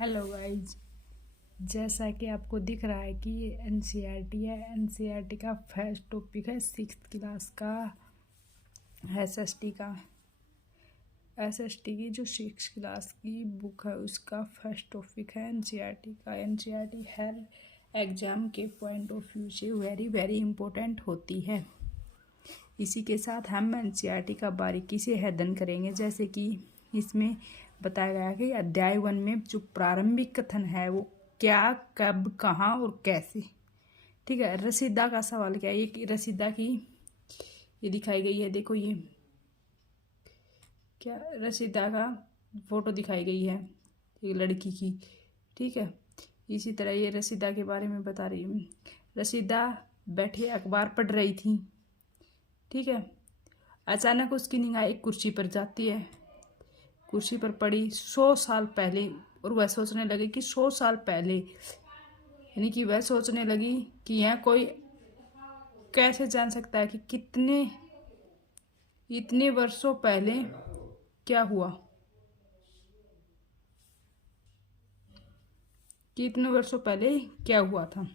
Hello guys. जैसा कि आपको दिख रहा है कि ये एनसीईआरटी है। एनसीईआरटी का फर्स्ट टॉपिक है 6th क्लास का एसएसटी का। एसएसटी की जो 6th क्लास की बुक है उसका फर्स्ट टॉपिक है एनसीईआरटी का। एनसीईआरटी हर एग्ज़ाम के पॉइंट ऑफ व्यू से वेरी वेरी इम्पोर्टेंट होती है। इसी के साथ हम एनसीईआरटी का बारीकी से अध्ययन करेंगे। जैसे कि इसमें बताया गया है कि अध्याय 1 में जो प्रारंभिक कथन है वो क्या, कब, कहाँ और कैसे। ठीक है। रसीदा का सवाल क्या है? ये रसीदा की ये दिखाई गई है। देखो ये क्या, रसीदा का फोटो दिखाई गई है एक लड़की की। ठीक है। इसी तरह ये रसीदा के बारे में बता रही हूँ। रसीदा बैठी अखबार पढ़ रही थी। ठीक है। अचानक उसकी निगाह एक कुर्सी पर जाती है। कुर्सी पर पड़ी 100 साल पहले, और वह सोचने लगी कि 100 साल पहले, यानी कि वह सोचने लगी कि यह कोई कैसे जान सकता है कि इतने वर्षों पहले क्या हुआ, कि इतने वर्षों पहले क्या हुआ था,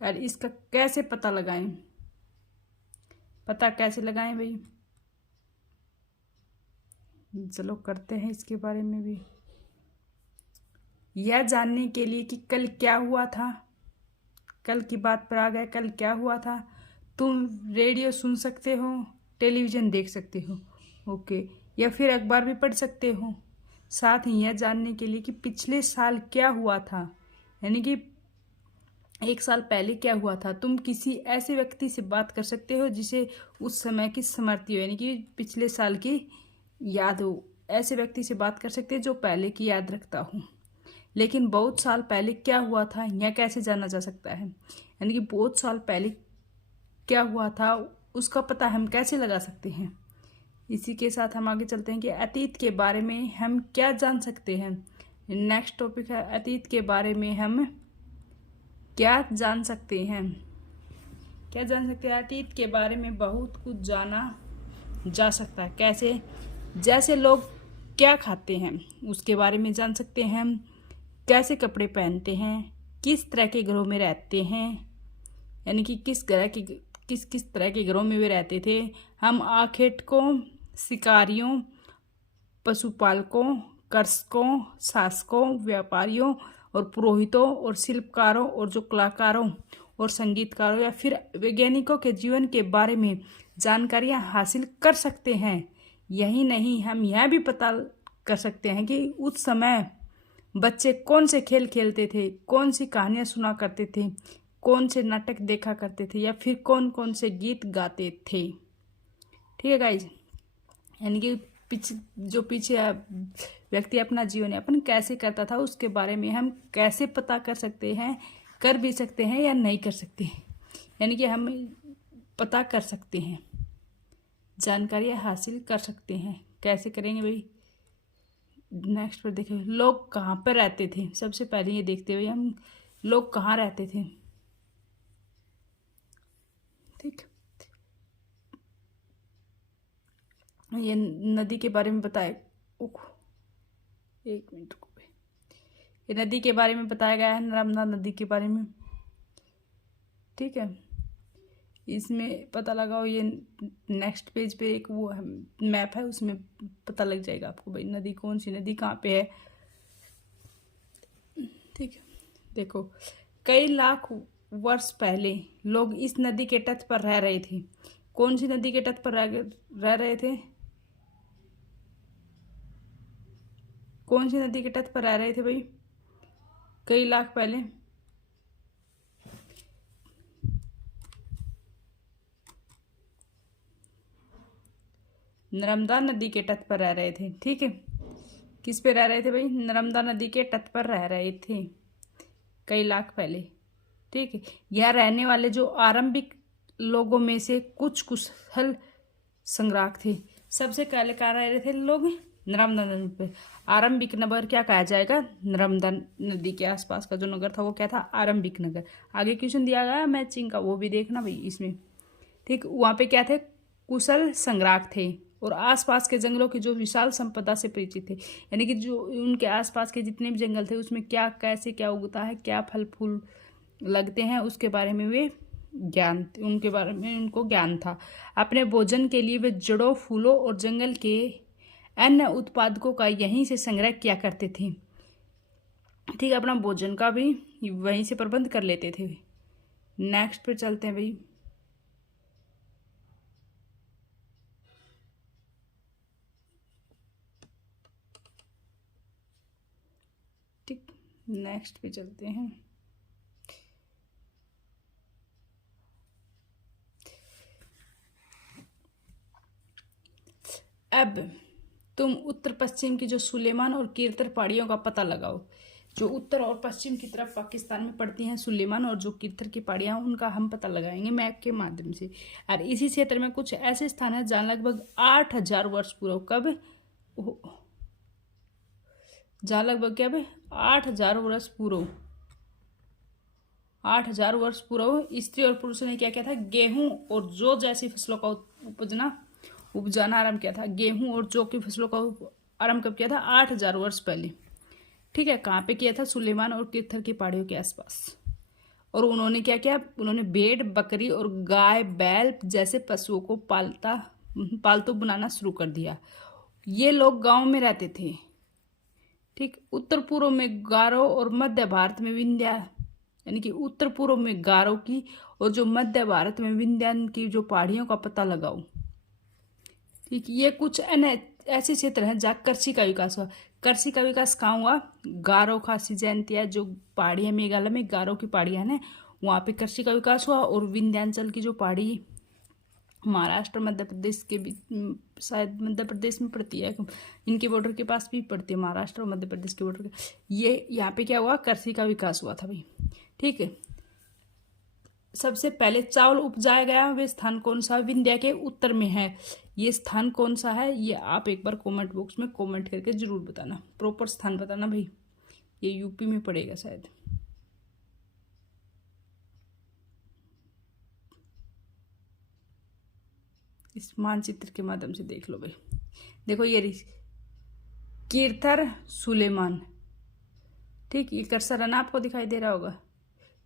और इसका कैसे पता लगाएं। पता कैसे लगाएं भाई? चलो करते हैं इसके बारे में भी। यह जानने के लिए कि कल क्या हुआ था, कल की बात पर आ गए। कल क्या हुआ था? तुम रेडियो सुन सकते हो, टेलीविज़न देख सकते हो, ओके, या फिर अखबार भी पढ़ सकते हो। साथ ही यह जानने के लिए कि पिछले साल क्या हुआ था, यानी कि 1 साल पहले क्या हुआ था। तुम किसी ऐसे व्यक्ति से बात कर सकते हो जिसे उस समय की स्मृति हो, यानी कि पिछले साल की याद हो। ऐसे व्यक्ति से बात कर सकते हैं जो पहले की याद रखता हो। लेकिन बहुत साल पहले क्या हुआ था यह कैसे जाना जा सकता है? यानी कि बहुत साल पहले क्या हुआ था उसका पता हम कैसे लगा सकते हैं? इसी के साथ हम आगे चलते हैं कि अतीत के बारे में हम क्या जान सकते हैं। नेक्स्ट टॉपिक है अतीत के बारे में हम क्या जान सकते हैं। क्या जान सकते हैं? अतीत के बारे में बहुत कुछ जाना जा सकता है। कैसे? जैसे लोग क्या खाते हैं उसके बारे में जान सकते हैं। कैसे कपड़े पहनते हैं, किस तरह के घरों में रहते हैं, यानी कि किस तरह के घरों में वे रहते थे। हम आखेटकों, शिकारियों, पशुपालकों, कृषकों, शासकों, व्यापारियों और पुरोहितों और शिल्पकारों और जो कलाकारों और संगीतकारों या फिर वैज्ञानिकों के जीवन के बारे में जानकारियां हासिल कर सकते हैं। यही नहीं, हम यह भी पता कर सकते हैं कि उस समय बच्चे कौन से खेल खेलते थे, कौन सी कहानियां सुना करते थे, कौन से नाटक देखा करते थे, या फिर कौन कौन से गीत गाते थे। ठीक है गाइज। यानी कि पीछे व्यक्ति अपना जीवन यापन कैसे करता था उसके बारे में हम कैसे पता कर सकते हैं, कर भी सकते हैं या नहीं कर सकते। यानी कि हम पता कर सकते हैं, जानकारियाँ हासिल कर सकते हैं। कैसे करेंगे भाई? नेक्स्ट पर देखिए, लोग कहाँ पर रहते थे। सबसे पहले ये देखते हुए हम लोग कहाँ रहते थे। ठीक, ये नदी के बारे में बताए। एक मिनट को, ये नदी के बारे में बताया गया है, नर्मदा नदी के बारे में। ठीक है। इसमें पता लगाओ। ये नेक्स्ट पेज पे एक वो है, मैप है, उसमें पता लग जाएगा आपको भाई नदी कौन सी नदी कहाँ पे है। ठीक है। देखो, कई लाख वर्ष पहले लोग इस नदी के तट पर रह रहे थे। कौन सी नदी के तट पर रह रहे थे? कौन सी नदी के तट पर रह रहे थे भाई कई लाख पहले? नर्मदा नदी के तट पर रह रहे थे। ठीक है। किस पे रह रहे थे भाई? नर्मदा नदी के तट पर रह रहे थे कई लाख पहले। ठीक है। यहाँ रहने वाले जो आरंभिक लोगों में से कुछ कुशल संग्राहक थे। सबसे पहले कहाँ रह रहे थे लोग? नर्मदा नदी पे। आरंभिक नगर क्या कहा जाएगा? नर्मदा नदी के आसपास का जो नगर था वो क्या था? आरंभिक नगर। आगे क्वेश्चन दिया गया मैचिंग का, वो भी देखना भाई इसमें। ठीक, वहाँ पे क्या थे? कुशल संग्राहक थे। और आसपास के जंगलों की जो विशाल संपदा से परिचित थे, यानी कि जो उनके आसपास के जितने भी जंगल थे उसमें क्या कैसे क्या उगता है, क्या फल फूल लगते हैं, उसके बारे में वे ज्ञान उनके बारे में उनको ज्ञान था। अपने भोजन के लिए वे जड़ों, फूलों और जंगल के अन्य उत्पादकों का यहीं से संग्रह किया करते थे। ठीक है, अपना भोजन का भी वहीं से प्रबंध कर लेते थे। नेक्स्ट पे चलते हैं भाई। ठीक, नेक्स्ट पे चलते हैं। अब तुम उत्तर पश्चिम की जो सुलेमान और कीरतर पहाड़ियों का पता लगाओ। जो उत्तर और पश्चिम की तरफ पाकिस्तान में पड़ती हैं सुलेमान और जो कीरतर की पहाड़ियाँ, उनका हम पता लगाएंगे मैप के माध्यम से। और इसी क्षेत्र में कुछ ऐसे स्थान हैं जहाँ लगभग 8,000 वर्ष पूर्व कब जहाँ लगभग क्या भाई 8,000 वर्ष पूर्व 8,000 वर्ष पूर्व स्त्री और पुरुषों ने क्या किया था, गेहूं और जौ जैसी फसलों का उपजाना आरंभ किया था। गेहूं और जौ की फसलों का आरंभ कब किया था, 8,000 वर्ष पहले। ठीक है, कहाँ पे किया था, सुलेमान और कीरथर की पहाड़ियों के आसपास। और उन्होंने क्या किया, उन्होंने भेड़, बकरी और गाय, बैल जैसे पशुओं को पालतू बनाना शुरू कर दिया। ये लोग गांव में रहते थे। ठीक, उत्तर पूर्व में गारो और मध्य भारत में विंध्या, यानी कि उत्तर पूर्व में गारो की और जो मध्य भारत में विंध्यान की जो पहाड़ियों का पता लगाओ। ठीक, ये कुछ ऐसे क्षेत्र हैं जहाँ कृषि का विकास हुआ। कृषि का विकास कहाँ हुआ, गारो, खासी, जयंतिया जो पहाड़ियाँ मेघालय में गारो की पहाड़ियाँ हैं वहाँ पे कृषि का विकास हुआ। और विंध्याचल की जो पहाड़ी महाराष्ट्र मध्य प्रदेश के भी शायद मध्य प्रदेश में पड़ती है, इनके बॉर्डर के पास भी पड़ती है, महाराष्ट्र और मध्य प्रदेश के बॉर्डर के। ये यहाँ पे क्या हुआ, कृषि का विकास हुआ था भाई। ठीक है, सबसे पहले चावल उपजाया गया वे स्थान कौन सा, विंध्या के उत्तर में है। ये स्थान कौन सा है, ये आप एक बार कमेंट बॉक्स में कमेंट करके जरूर बताना, प्रॉपर स्थान बताना भाई। ये यूपी में पड़ेगा शायद। इस मानचित्र के माध्यम से देख लो भाई। देखो ये कीरथर, सुलेमान। ठीक, ये कर्सर है ना, आपको दिखाई दे रहा होगा।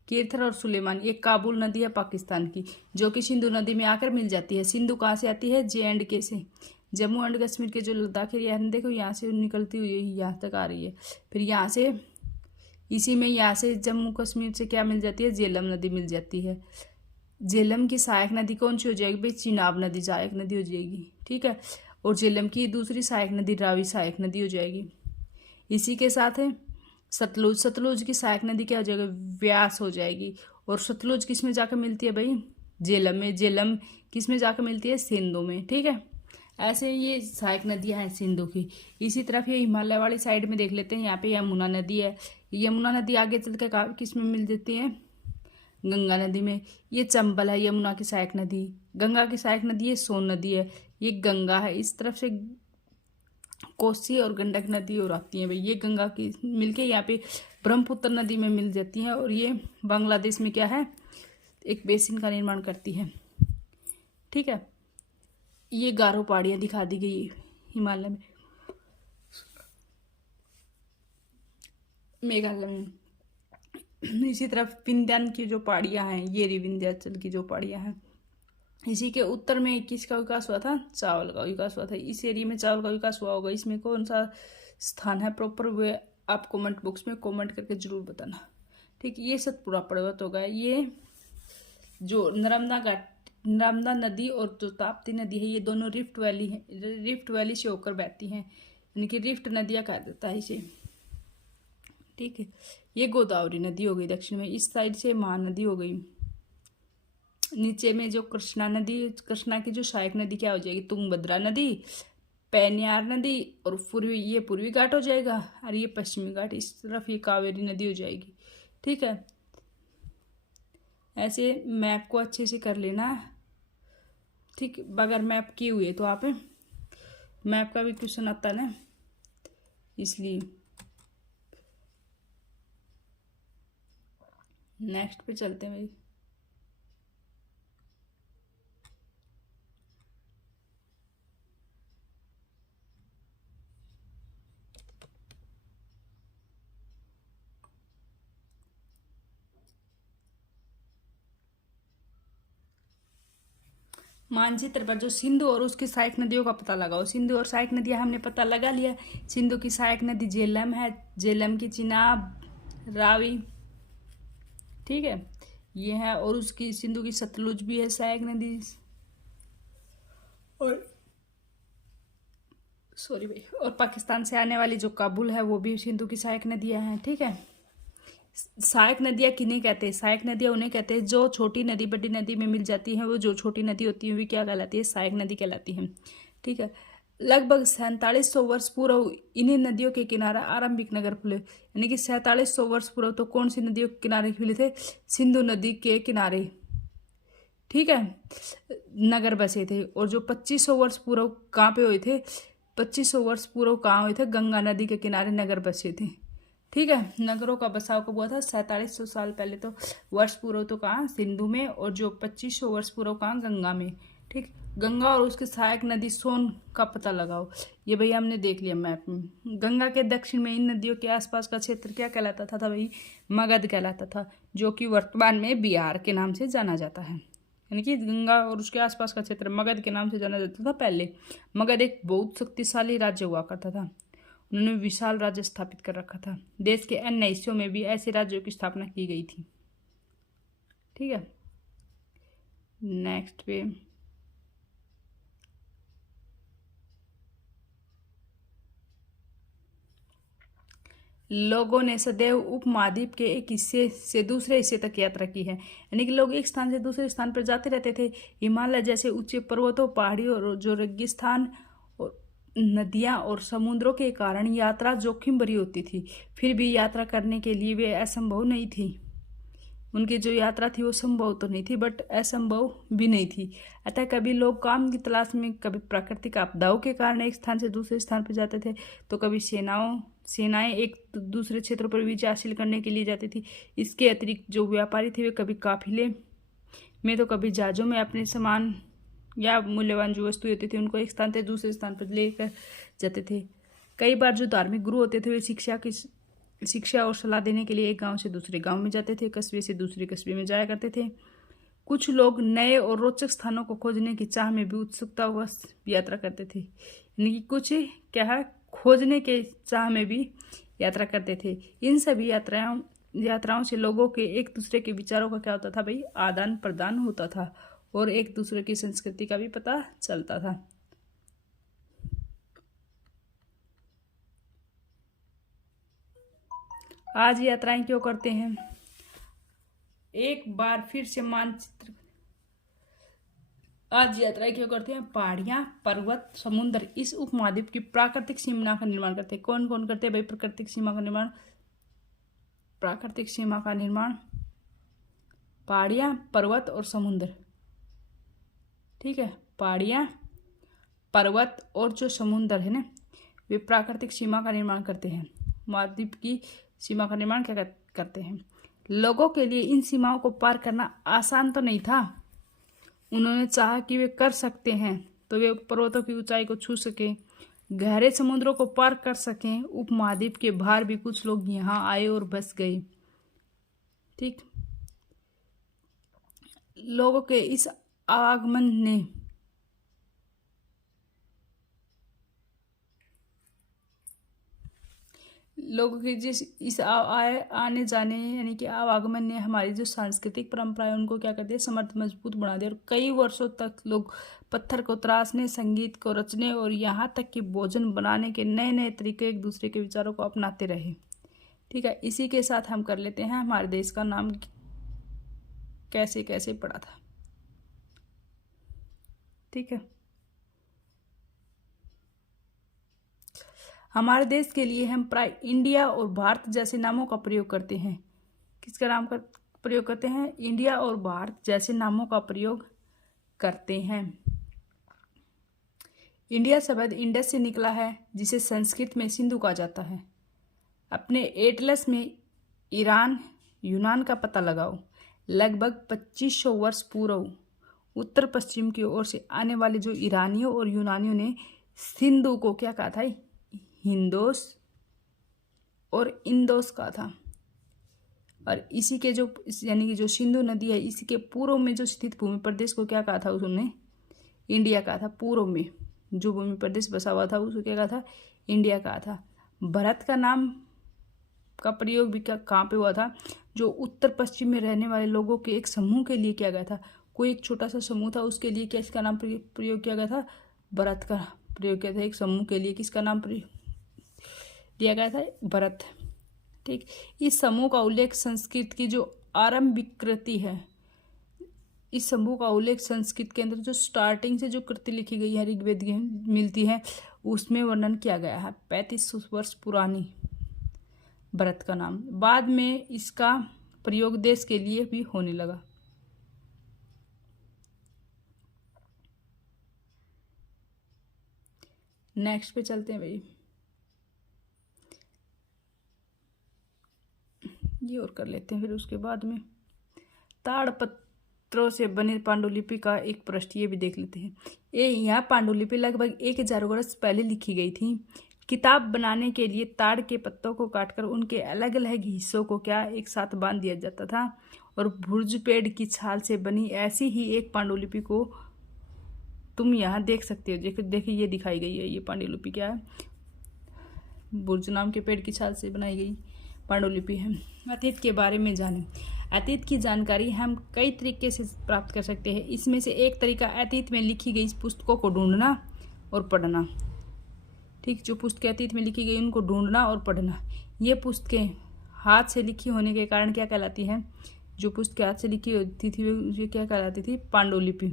कीरथर और सुलेमान, ये काबुल नदी है पाकिस्तान की, जो कि सिंधु नदी में आकर मिल जाती है। सिंधु कहाँ से आती है, JNK से, जम्मू एंड कश्मीर के जो लद्दाख एरिया है, देखो यहाँ से निकलती हुई यहाँ तक आ रही है। फिर यहाँ से इसी में यहाँ से जम्मू कश्मीर से क्या मिल जाती है, झेलम नदी मिल जाती है। झेलम की सहायक नदी कौन सी हो जाएगी भाई, चिनाब नदी सहायक नदी हो जाएगी। ठीक है, और झेलम की दूसरी सहायक नदी रावी सहायक नदी हो जाएगी। इसी के साथ है सतलुज, सतलुज की सहायक नदी क्या हो जाएगी, व्यास हो जाएगी। और सतलुज किस में जाकर मिलती है भाई, झेलम में। झेलम किस में जाकर मिलती है, सिंधु में। ठीक है, ऐसे ये सहायक नदियां हैं सिंधु की। इसी तरफ ये हिमालय वाली साइड में देख लेते हैं, यहाँ पे यमुना नदी है। यमुना नदी आगे चल के किस में मिल जाती है, गंगा नदी में। ये चंबल है यमुना की सहायक नदी। गंगा की सहायक नदी ये सोन नदी है, ये गंगा है। इस तरफ से कोसी और गंडक नदी और आती है भाई, ये गंगा की मिलके यहाँ पे ब्रह्मपुत्र नदी में मिल जाती हैं। और ये बांग्लादेश में क्या है, एक बेसिन का निर्माण करती है। ठीक है, ये गारो पहाड़ियाँ दिखा दी गई हिमालय में, मेघालय में। इसी तरफ विंध्यान की जो पहाड़ियाँ हैं, ये विंध्याचल की जो पहाड़ियाँ हैं, इसी के उत्तर में किसका विकास हुआ था, चावल का विकास हुआ था। इस एरिया में चावल का विकास हुआ होगा। इसमें कौन सा स्थान है प्रॉपर, वे आप कमेंट बॉक्स में कमेंट करके जरूर बताना। ठीक, ये सतपुड़ा पर्वत होगा। ये जो नर्मदा नदी और जो ताप्ती नदी है, ये दोनों रिफ्ट वैली से होकर बहती हैं, यानी कि रिफ्ट नदियाँ कहा जाता है इसे। ठीक है, ये गोदावरी नदी हो गई दक्षिण में, इस साइड से महानदी हो गई। नीचे में जो कृष्णा नदी, कृष्णा की जो सहायक नदी क्या हो जाएगी, तुंगभद्रा नदी, पेनियार नदी, और पूर्वी घाट हो जाएगा, और ये पश्चिमी घाट। इस तरफ ये कावेरी नदी हो जाएगी। ठीक है, ऐसे मैप को अच्छे से कर लेना। ठीक, बगैर मैप किए हुए तो आप मैप का भी क्वेश्चन आता है ना, इसलिए। नेक्स्ट पे चलते हैं भाई। मानचित्र पर जो सिंधु और उसकी सहायक नदियों का पता लगाओ। सिंधु और सहायक नदियां हमने पता लगा लिया। सिंधु की सहायक नदी झेलम है, झेलम की चिनाब, रावी, ठीक है, ये है। और उसकी सिंधु की सतलुज भी है सहायक नदी। और सॉरी भाई, और पाकिस्तान से आने वाली जो काबुल है वो भी सिंधु की सहायक नदियां हैं, ठीक है। सहायक नदियां किन्हें कहते हैं? सहायक नदियां उन्हें कहते हैं जो छोटी नदी बड़ी नदी में मिल जाती हैं। वो जो छोटी नदी होती है वो क्या कहलाती है? सहायक नदी कहलाती है, ठीक है। लगभग 4700 वर्ष पूर्व इन्हीं नदियों के किनारे आरंभिक नगर खुले, यानी कि 4700 वर्ष पूर्व तो कौन सी नदियों के किनारे खुले थे? सिंधु नदी के किनारे, ठीक है, नगर बसे थे। और जो 2500 वर्ष पूर्व कहाँ पे हुए थे? 2500 वर्ष पूर्व कहाँ हुए थे? गंगा नदी के किनारे नगर बसे थे, ठीक है। नगरों का बसाव कब हुआ था? 4700 साल पहले तो वर्ष पूर्व तो कहाँ? सिंधु में। और जो 2500 वर्ष पूर्व कहाँ? गंगा में, ठीक। गंगा और उसके सहायक नदी सोन का पता लगाओ। ये भैया हमने देख लिया मैप में। गंगा के दक्षिण में इन नदियों के आसपास का क्षेत्र क्या कहलाता था भाई? मगध कहलाता था, जो कि वर्तमान में बिहार के नाम से जाना जाता है। यानी कि गंगा और उसके आसपास का क्षेत्र मगध के नाम से जाना जाता था पहले। मगध एक बहुत शक्तिशाली राज्य हुआ करता था। उन्होंने विशाल राज्य स्थापित कर रखा था। देश के अन्य हिस्सों में भी ऐसे राज्यों की स्थापना की गई थी, ठीक है। नेक्स्ट पे लोगों ने सदैव उपमहाद्वीप के एक हिस्से से दूसरे हिस्से तक यात्रा की है। यानी कि लोग एक स्थान से दूसरे स्थान पर जाते रहते थे। हिमालय जैसे ऊंचे पर्वतों, पहाड़ियों और जो रेगिस्तान और नदियां और समुद्रों के कारण यात्रा जोखिम भरी होती थी। फिर भी यात्रा करने के लिए वे असंभव नहीं थी। उनकी जो यात्रा थी वो संभव तो नहीं थी, बट असंभव भी नहीं थी। अतः कभी लोग काम की तलाश में, कभी प्राकृतिक आपदाओं के कारण एक स्थान से दूसरे स्थान पर जाते थे, तो कभी सेनाएं एक दूसरे क्षेत्रों पर विजय हासिल करने के लिए जाती थी। इसके अतिरिक्त जो व्यापारी थे वे कभी काफिले में तो कभी जहाजों में अपने सामान या मूल्यवान जो वस्तु होती थी उनको एक स्थान से दूसरे स्थान पर लेकर जाते थे। कई बार जो धार्मिक गुरु होते थे वे शिक्षा और सलाह देने के लिए एक गांव से दूसरे गांव में जाते थे, कस्बे से दूसरे कस्बे में जाया करते थे। कुछ लोग नए और रोचक स्थानों को खोजने की चाह में भी उत्सुकतावश यात्रा करते थे। यानी कि कुछ क्या है, खोजने के चाह में भी यात्रा करते थे। इन सभी यात्राओं से लोगों के एक दूसरे के विचारों का क्या होता था भाई? आदान प्रदान होता था और एक दूसरे की संस्कृति का भी पता चलता था। आज यात्राएं क्यों करते हैं? एक बार फिर से मानचित्र। आज यात्राएं क्यों करते हैं? पहाड़ियां, पर्वत, समुद्र इस उपमहाद्वीप की प्राकृतिक सीमा का निर्माण करते हैं। कौन कौन करते हैं भाई प्राकृतिक सीमा का निर्माण? प्राकृतिक सीमा का निर्माण पहाड़ियां, पर्वत और समुद्र, ठीक है। पहाड़ियां, पर्वत और जो समुद्र है ना, वे प्राकृतिक सीमा का निर्माण करते हैं। महाद्वीप की सीमा का निर्माण क्या करते हैं? लोगों के लिए इन सीमाओं को पार करना आसान तो नहीं था। उन्होंने चाहा कि वे कर सकते हैं तो वे पर्वतों की ऊंचाई को छू सकें, गहरे समुद्रों को पार कर सकें। उपमहाद्वीप के बाहर भी कुछ लोग यहाँ आए और बस गए, ठीक। लोगों के इस आगमन ने लोगों के जिस इस आने जाने यानी कि आवागमन ने हमारी जो सांस्कृतिक परंपरा है उनको क्या कर दिया? समर्थ मजबूत बना दिया। और कई वर्षों तक लोग पत्थर को तराशने, संगीत को रचने और यहाँ तक कि भोजन बनाने के नए नए तरीके एक दूसरे के विचारों को अपनाते रहे, ठीक है। इसी के साथ हम कर लेते हैं हमारे देश का नाम कैसे कैसे पड़ा था, ठीक है। हमारे देश के लिए हम प्राय इंडिया और भारत जैसे नामों का प्रयोग करते हैं। किसका नाम का प्रयोग करते हैं? इंडिया और भारत जैसे नामों का प्रयोग करते हैं। इंडिया शब्द इंडस से निकला है, जिसे संस्कृत में सिंधु कहा जाता है। अपने एटलस में ईरान, यूनान का पता लगाओ। लगभग 2500 वर्ष पूर्व उत्तर पश्चिम की ओर से आने वाले जो ईरानियों और यूनानियों ने सिंधु को क्या कहा था? हिंदोस और इंदोस कहा था। और इसी के जो यानी कि जो सिंधु नदी है, इसी के पूर्व में जो स्थित भूमि प्रदेश को क्या कहा था उन्होंने? इंडिया कहा था। पूर्व में जो भूमि प्रदेश बसा हुआ था उसको क्या कहा था, इंडिया कहा था। भारत का नाम का प्रयोग भी कहाँ पे हुआ था, जो उत्तर पश्चिम में रहने वाले लोगों के एक समूह के लिए किया गया था। कोई एक छोटा सा समूह था, उसके लिए क्या इसका नाम प्रयोग किया गया था, भारत का प्रयोग किया था। एक समूह के लिए किसका नाम दिया गया था, भारत। ठीक, इस समूह का उल्लेख संस्कृत की जो आरंभिक कृति है, इस समूह का उल्लेख संस्कृत के अंदर जो स्टार्टिंग से जो कृति लिखी गई है ऋग्वेद की मिलती है, उसमें वर्णन किया गया है। 3500 वर्ष पुरानी भारत का नाम। बाद में इसका प्रयोग देश के लिए भी होने लगा। नेक्स्ट पे चलते हैं भाई, ये और कर लेते हैं। फिर उसके बाद में ताड़पत्रों से बने पांडुलिपि का एक पृष्ठ ये भी देख लेते हैं। यह पांडुलिपि लगभग 1000 वर्ष पहले लिखी गई थी। किताब बनाने के लिए ताड़ के पत्तों को काटकर उनके अलग अलग हिस्सों को क्या एक साथ बांध दिया जाता था और भुर्ज पेड़ की छाल से बनी ऐसी ही एक पांडुलिपि को तुम यहाँ देख सकते हो। देखिए ये दिखाई गई है। ये पांडुलिपि क्या है, भुर्ज नाम के पेड़ की छाल से बनाई गई पांडुलिपि है। अतीत के बारे में जानें। अतीत की जानकारी हम कई तरीके से प्राप्त कर सकते हैं। इसमें से एक तरीका अतीत में लिखी गई पुस्तकों को ढूंढना और पढ़ना। ठीक, जो पुस्तकें अतीत में लिखी गई उनको ढूंढना और पढ़ना। ये पुस्तकें हाथ से लिखी होने के कारण क्या कहलाती हैं, जो पुस्तकें हाथ से लिखी होती थी ये क्या कहलाती थी, पांडुलिपि।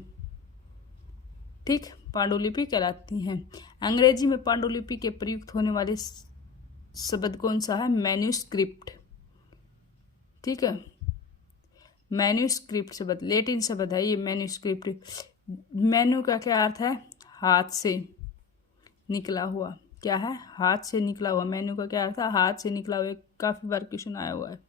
ठीक, पांडुलिपि कहलाती हैं। अंग्रेजी में पांडुलिपि के प्रयुक्त होने वाले शब्द कौन सा है, मैन्यूस्क्रिप्ट। ठीक है, मैन्यूस्क्रिप्ट शब्द लैटिन शब्द है ये मैन्यूस्क्रिप्ट। मैन्यू का क्या अर्थ है, हाथ से निकला हुआ। क्या है, हाथ से निकला हुआ। मैन्यू का क्या अर्थ है, हाथ से निकला हुआ। काफी बार क्वेश्चन आया हुआ है।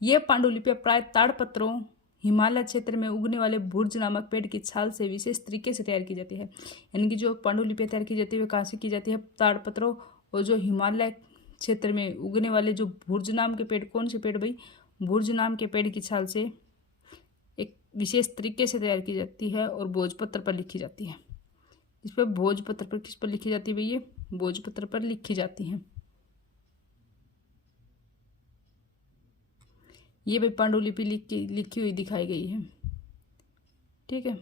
ये पांडुलिपियां प्राय ताड़पत्रों, हिमालय क्षेत्र में उगने वाले भुर्ज नामक पेड़ की छाल से विशेष तरीके से तैयार की जाती है। यानी कि जो पांडुलिपियां तैयार की जाती है वो कहाँ से की जाती है, ताड़पत्रों और जो हिमालय क्षेत्र में उगने वाले जो भुर्ज नाम के पेड़, कौन से पेड़ भाई, भुर्ज नाम के पेड़ की छाल से एक विशेष तरीके से तैयार की जाती है और भोजपत्र पर लिखी जाती है। इस पर भोजपत्र पर किस पर लिखी जाती है भाई, ये भोजपत्र पर लिखी जाती है। ये भाई पांडुलिपि लिखी हुई दिखाई गई है। ठीक है,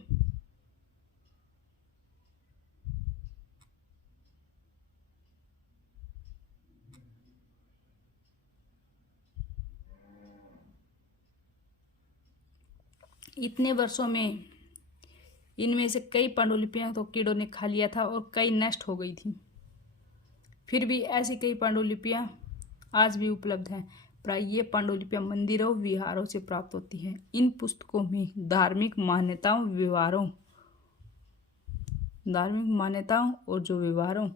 इतने वर्षों में इनमें से कई पांडुलिपियां तो कीड़ों ने खा लिया था और कई नष्ट हो गई थी। फिर भी ऐसी कई पांडुलिपियां आज भी उपलब्ध हैं। प्राय ये पांडुलिपियां मंदिरों विहारों से प्राप्त होती हैं। इन पुस्तकों में धार्मिक मान्यताओं और जो व्यवहारों,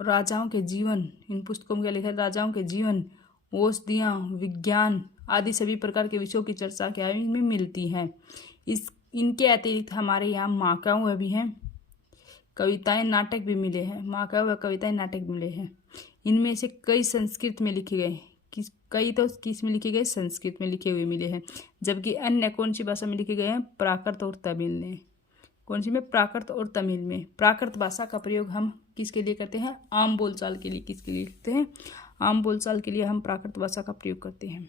राजाओं के जीवन, इन पुस्तकों में क्या लिखा है, राजाओं के जीवन, औषधियाँ, विज्ञान आदि सभी प्रकार के विषयों की चर्चा क्या में मिलती है। इनके अतिरिक्त हमारे यहाँ महाकाव्य भी हैं, कविताएं, नाटक भी मिले हैं। महाकाव्य, कविताएं, नाटक मिले हैं। इनमें से कई संस्कृत में लिखे गए, कई तो किस में लिखे गए, संस्कृत में लिखे हुए मिले हैं। जबकि अन्य कौन सी भाषा में लिखे गए हैं, प्राकृत और तमिल में। कौन सी में, प्राकृत और तमिल में। प्राकृत भाषा का प्रयोग हम किसके लिए करते हैं, आम बोलचाल के लिए। किसके लिए करते हैं, आम बोलचाल के लिए हम प्राकृत भाषा का प्रयोग करते हैं।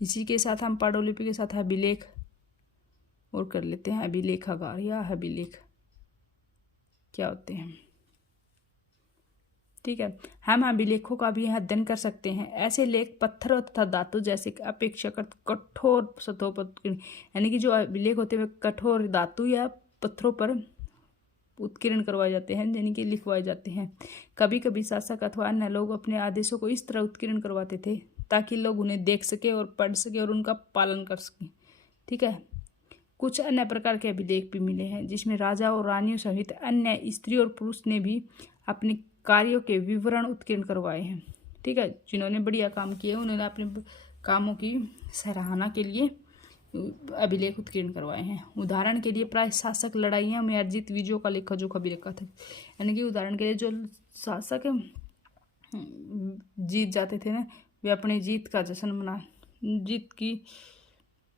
इसी के साथ हम पांडुलिपि के साथ अभिलेख और कर लेते हैं। अभिलेखागार या अभिलेख क्या होते हैं। ठीक है, हम अभिलेखों का भी अध्ययन कर सकते हैं। ऐसे लेख पत्थर तथा धातु जैसे अपेक्षाकृत कठोर सतहों पर, यानी कि जो अभिलेख होते हैं कठोर धातु या पत्थरों पर उत्कीर्ण करवाए जाते हैं, यानी कि लिखवाए जाते हैं। कभी कभी शासक अथवा अन्य लोग अपने आदेशों को इस तरह उत्कीर्ण करवाते थे ताकि लोग उन्हें देख सके और पढ़ सके और उनका पालन कर सके। ठीक है, कुछ अन्य प्रकार के अभिलेख भी मिले हैं जिसमें राजा और रानियों सहित अन्य स्त्री और पुरुष ने भी अपने कार्यों के विवरण उत्कीर्ण करवाए हैं। ठीक है, जिन्होंने बढ़िया काम किए उन्होंने अपने कामों की सराहना के लिए अभिलेख उत्कीर्ण करवाए हैं। उदाहरण के लिए प्राय शासक लड़ाइयाँ में अर्जित विजयों का लेखा जोखा भी रखा था। यानी कि उदाहरण के लिए जो शासक जीत जाते थे ना, वे अपने जीत का जश्न मना, जीत की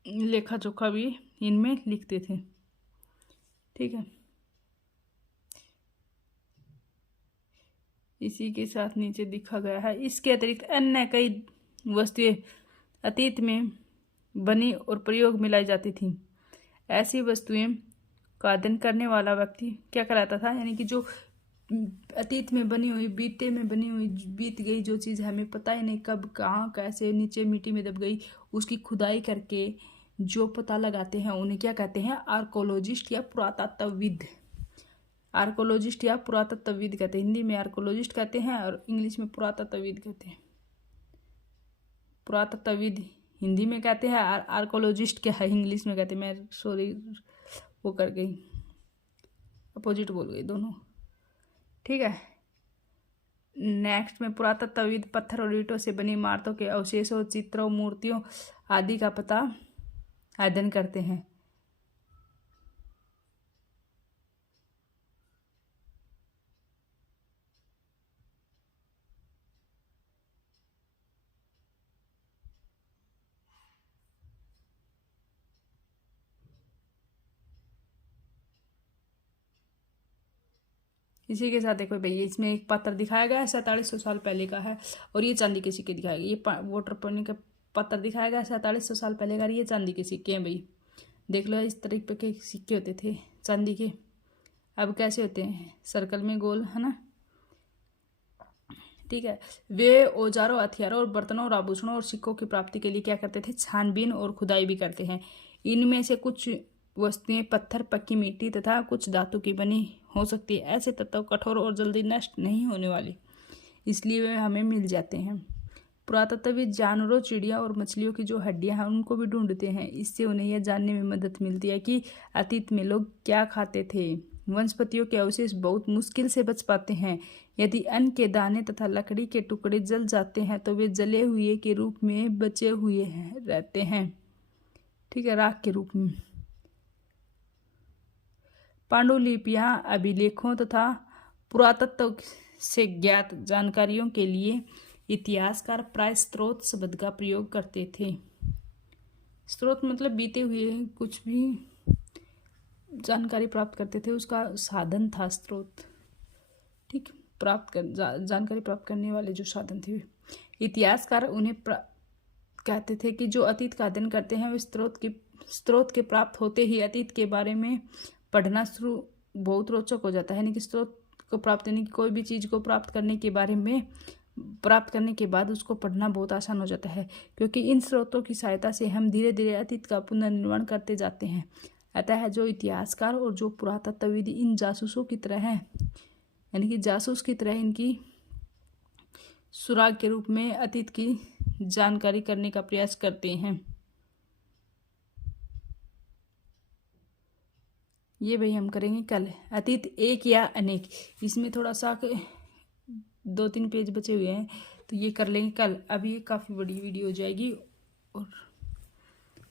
लेखा जोखा भी इनमें लिखते थे। ठीक है। इसी के साथ नीचे दिखा गया है। इसके अतिरिक्त अन्य कई वस्तुएं अतीत में बनी और प्रयोग में लाई जाती थी। ऐसी वस्तुएं का अध्ययन करने वाला व्यक्ति क्या कहलाता था, यानी कि जो अतीत में बनी हुई, बीते में बनी हुई, बीत गई जो चीज़ हमें पता ही नहीं कब कहाँ कैसे नीचे मिट्टी में दब गई, उसकी खुदाई करके जो पता लगाते हैं उन्हें क्या कहते हैं, आर्कोलॉजिस्ट या पुरातत्वविद। आर्कोलॉजिस्ट या पुरातत्वविद कहते हैं। हिंदी में आर्कोलॉजिस्ट कहते हैं और इंग्लिश में पुरातत्वविद कहते हैं। पुरातत्वविद हिंदी में कहते हैं, आर्कोलॉजिस्ट क्या है इंग्लिश में कहते हैं। मैं सॉरी वो कर गई, अपोजिट बोल गई दोनों, ठीक है। नेक्स्ट में पुरातत्वविद पत्थर और ईंटों से बनी इमारतों के अवशेषों, चित्रों, मूर्तियों आदि का पता अध्ययन करते हैं। इसी के साथ देखो भैया, इसमें एक पत्थर दिखाया गया है 4700 साल पहले का है और ये चांदी के सिक्के दिखाए गए। ये वाटर पानी का पत्थर दिखाया गया 4700 साल पहले का, ये चांदी के सिक्के हैं भाई। देख लो इस तरीके के सिक्के होते थे चांदी के, अब कैसे होते हैं, सर्कल में गोल, है ना, ठीक है। वे औजारों, हथियारों और बर्तनों और आभूषणों और सिक्कों की प्राप्ति के लिए क्या करते थे, छानबीन और खुदाई भी करते हैं। इनमें से कुछ वस्तुएं पत्थर, पक्की मिट्टी तथा कुछ धातु की बनी हो सकती है। ऐसे तत्व कठोर और जल्दी नष्ट नहीं होने वाले, इसलिए वे हमें मिल जाते हैं। पुरातत्वविद जानवरों, चिड़िया और मछलियों की जो हड्डियां हैं उनको भी ढूंढते हैं। इससे उन्हें यह जानने में मदद मिलती है कि अतीत में लोग क्या खाते थे। वनस्पतियों के अवशेष बहुत मुश्किल से बच पाते हैं। यदि अन्न के दाने तथा लकड़ी के टुकड़े जल जाते हैं तो वे जले हुए के रूप में बचे हुए रहते हैं, ठीक है, राख के रूप में। पांडुलिपियां अभिलेखों तथा पुरातत्व से ज्ञात जानकारियों के लिए इतिहासकार प्राय स्रोत शब्द का प्रयोग करते थे। स्रोत मतलब बीते हुए कुछ भी जानकारी प्राप्त करते थे, उसका साधन था स्रोत, ठीक, जानकारी प्राप्त करने वाले जो साधन थे। इतिहासकार उन्हें कहते थे कि जो अतीत का अध्ययन करते हैं वे स्रोत के प्राप्त होते ही अतीत के बारे में पढ़ना शुरू बहुत रोचक हो जाता है। यानी कि स्रोत को प्राप्त, यानी कि कोई भी चीज़ को प्राप्त करने के बारे में प्राप्त करने के बाद उसको पढ़ना बहुत आसान हो जाता है, क्योंकि इन स्रोतों की सहायता से हम धीरे धीरे अतीत का पुनर्निर्माण करते जाते हैं। अतः जो इतिहासकार और जो पुरातत्वविद इन जासूसों की तरह हैं, यानी कि जासूस की तरह इनकी सुराग के रूप में अतीत की जानकारी करने का प्रयास करते हैं। ये भाई हम करेंगे कल। अतीत एक या अनेक, इसमें थोड़ा सा 2-3 पेज बचे हुए हैं तो ये कर लेंगे कल। अभी ये काफ़ी बड़ी वीडियो हो जाएगी। और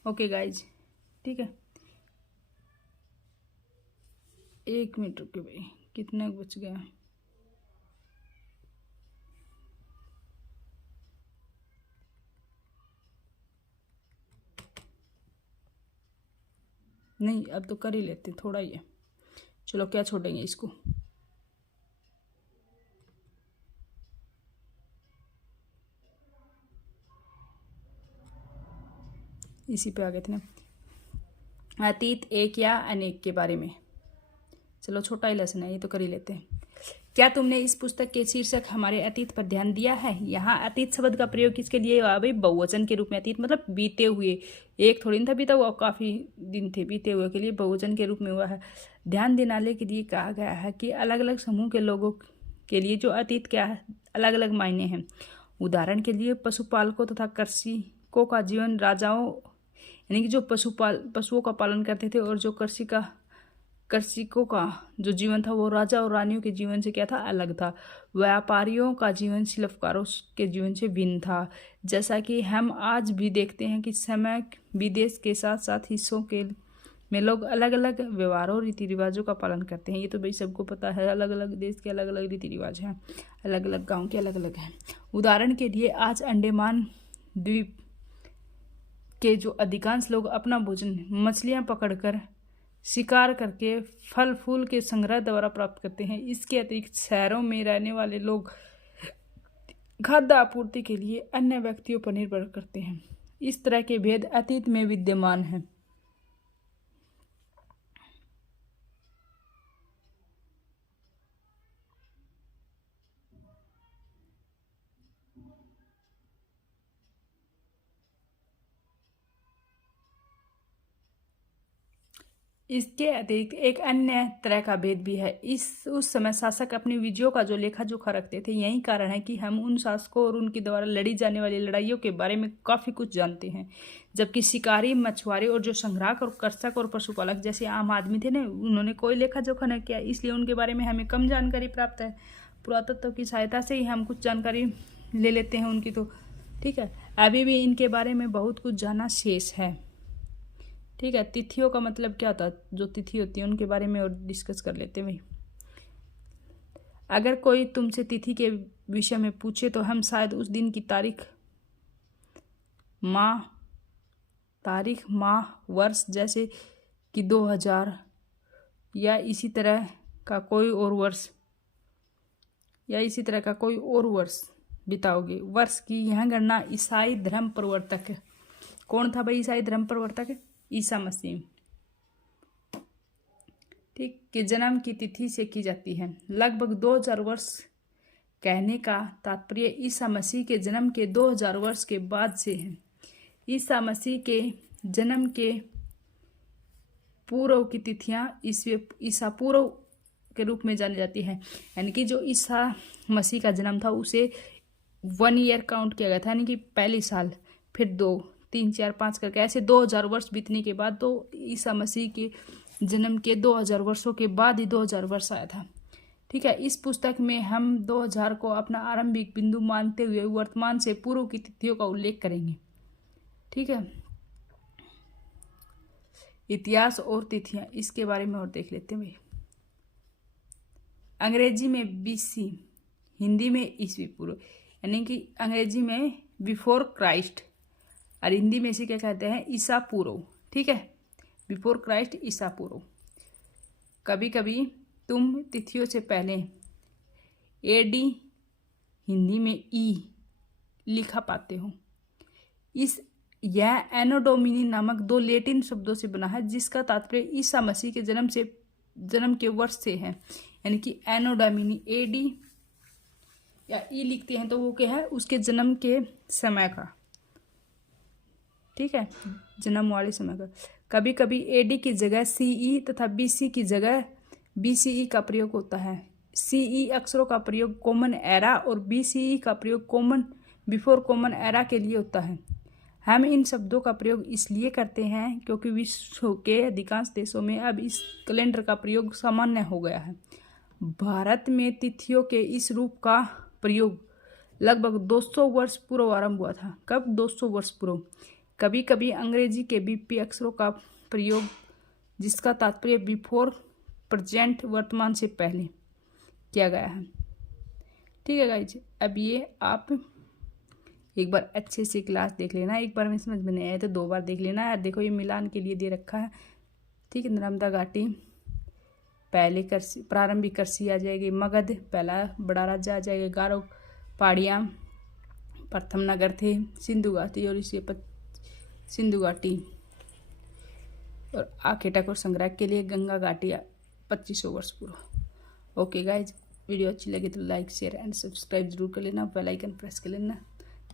ओके गाइज, ठीक है, 1 मिनट रुके भाई, कितना बच गया, नहीं अब तो कर ही लेते, थोड़ा ही है, चलो क्या छोड़ेंगे इसको। इसी पे आ गए थे ना, अतीत एक या अनेक के बारे में। चलो छोटा ही लेसन है, ये तो कर ही लेते हैं। क्या तुमने इस पुस्तक के शीर्षक हमारे अतीत पर ध्यान दिया है? यहाँ अतीत शब्द का प्रयोग किसके लिए हुआ भाई? बहुवचन के रूप में। अतीत मतलब बीते हुए, एक थोड़ी ना था बीता हुआ, काफ़ी दिन थे, बीते हुए के लिए बहुवचन के रूप में हुआ है। ध्यान देने के लिए कहा गया है कि अलग अलग समूह के लोगों के लिए जो अतीत क्या है, अलग अलग मायने हैं। उदाहरण के लिए पशुपालकों तथा कृषकों का जीवन, राजाओं यानी कि जो पशुओं का पालन करते थे, और जो कृषकों का जो जीवन था वो राजा और रानियों के जीवन से क्या था, अलग था। व्यापारियों का जीवन शिल्पकारों के जीवन से भिन्न था। जैसा कि हम आज भी देखते हैं कि समय विदेश के साथ साथ हिस्सों में लोग अलग अलग व्यवहारों और रीति रिवाजों का पालन करते हैं। ये तो भाई सबको पता है, अलग अलग देश के अलग अलग रीति रिवाज हैं, अलग अलग गाँव के अलग अलग हैं। उदाहरण के लिए आज अंडमान द्वीप के जो अधिकांश लोग अपना भोजन मछलियाँ पकड़कर शिकार करके फल फूल के संग्रह द्वारा प्राप्त करते हैं। इसके अतिरिक्त शहरों में रहने वाले लोग खाद्य आपूर्ति के लिए अन्य व्यक्तियों पर निर्भर करते हैं। इस तरह के भेद अतीत में विद्यमान हैं। इसके अतिरिक्त एक अन्य तरह का भेद भी है। उस समय शासक अपनी विजयों का जो लेखा जोखा रखते थे। यही कारण है कि हम उन शासकों और उनके द्वारा लड़ी जाने वाली लड़ाइयों के बारे में काफ़ी कुछ जानते हैं, जबकि शिकारी, मछुआरे और जो संग्राहक और कर्षक और पशुपालक जैसे आम आदमी थे ना, उन्होंने कोई लेखा जोखा नहीं किया, इसलिए उनके बारे में हमें कम जानकारी प्राप्त है। पुरातत्व की सहायता से ही हम कुछ जानकारी ले लेते हैं उनकी, तो ठीक है। अभी भी इनके बारे में बहुत कुछ जानना शेष है, ठीक है। तिथियों का मतलब क्या होता है, जो तिथि होती है उनके बारे में और डिस्कस कर लेते हैं भाई। अगर कोई तुमसे तिथि के विषय में पूछे तो हम शायद उस दिन की तारीख, माह, वर्ष, जैसे कि 2000 या इसी तरह का कोई और वर्ष बिताओगे। वर्ष की यह गणना ईसाई धर्म प्रवर्तक, कौन था भाई ईसाई धर्म प्रवर्तक? ईसा मसीह, ठीक, के जन्म की तिथि से की जाती है। लगभग 2000 वर्ष कहने का तात्पर्य ईसा मसीह के जन्म के 2000 वर्ष के बाद से है। ईसा मसीह के जन्म के पूर्व की तिथियां ईसा पूर्व के रूप में जानी जाती है। यानी कि जो ईसा मसीह का जन्म था उसे 1 ईयर काउंट किया गया था, यानी कि पहले साल, फिर 2, 3, 4, 5 करके ऐसे 2000 वर्ष बीतने के बाद तो ईसा मसीह के जन्म के 2000 वर्षों के बाद ही 2000 वर्ष आया था, ठीक है। इस पुस्तक में हम 2000 को अपना आरंभिक बिंदु मानते हुए वर्तमान से पूर्व की तिथियों का उल्लेख करेंगे, ठीक है। इतिहास और तिथियां, इसके बारे में और देख लेते हैं भाई। अंग्रेजी में BC, हिंदी में ईसवी पूर्व, यानी कि अंग्रेजी में बिफोर क्राइस्ट और हिंदी में इसे क्या कहते हैं, ईसा पूर्व, ठीक है। बिफोर क्राइस्ट, ईसा पूर्व। कभी कभी तुम तिथियों से पहले AD, हिंदी में ई लिखा पाते हो। यह एनो डोमिनी नामक 2 लैटिन शब्दों से बना है, जिसका तात्पर्य ईसा मसीह के जन्म के वर्ष से है। यानी कि एनो डोमिनी, AD या ई लिखते हैं तो वो क्या है, उसके जन्म के समय का, ठीक है, जन्म वाले समय का। कभी कभी AD की जगह CE तथा BC की जगह BCE का प्रयोग होता है। CE अक्षरों का प्रयोग कॉमन एरा और BCE का प्रयोग बिफोर कॉमन एरा के लिए होता है। हम इन शब्दों का प्रयोग इसलिए करते हैं क्योंकि विश्व के अधिकांश देशों में अब इस कैलेंडर का प्रयोग सामान्य हो गया है। भारत में तिथियों के इस रूप का प्रयोग लगभग 200 वर्ष पूर्व आरंभ हुआ था। कब? 200 वर्ष पूर्व। कभी कभी अंग्रेजी के BP अक्षरों का प्रयोग, जिसका तात्पर्य बिफोर प्रेजेंट, वर्तमान से पहले, किया गया है, ठीक है गाइज। अब ये आप एक बार अच्छे से क्लास देख लेना, एक बार में समझ में नहीं आया तो 2 बार देख लेना। यार देखो ये मिलान के लिए दे रखा है, ठीक है। नर्मदा घाटी पहले करसी, प्रारंभिक करसी आ जाएगी। मगध पहला बड़ा राज्य आ जाएगा। गारो पहाड़ियाँ प्रथम नगर थे। सिंधु घाटी और इसे सिंधु घाटी और आखेटक और संग्रह के लिए गंगा घाटी 2500 वर्ष पूर्व। ओके गाइज, वीडियो अच्छी लगी तो लाइक, शेयर एंड सब्सक्राइब जरूर कर लेना। बेल आइकन प्रेस कर लेना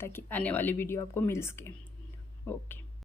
ताकि आने वाली वीडियो आपको मिल सके। ओके।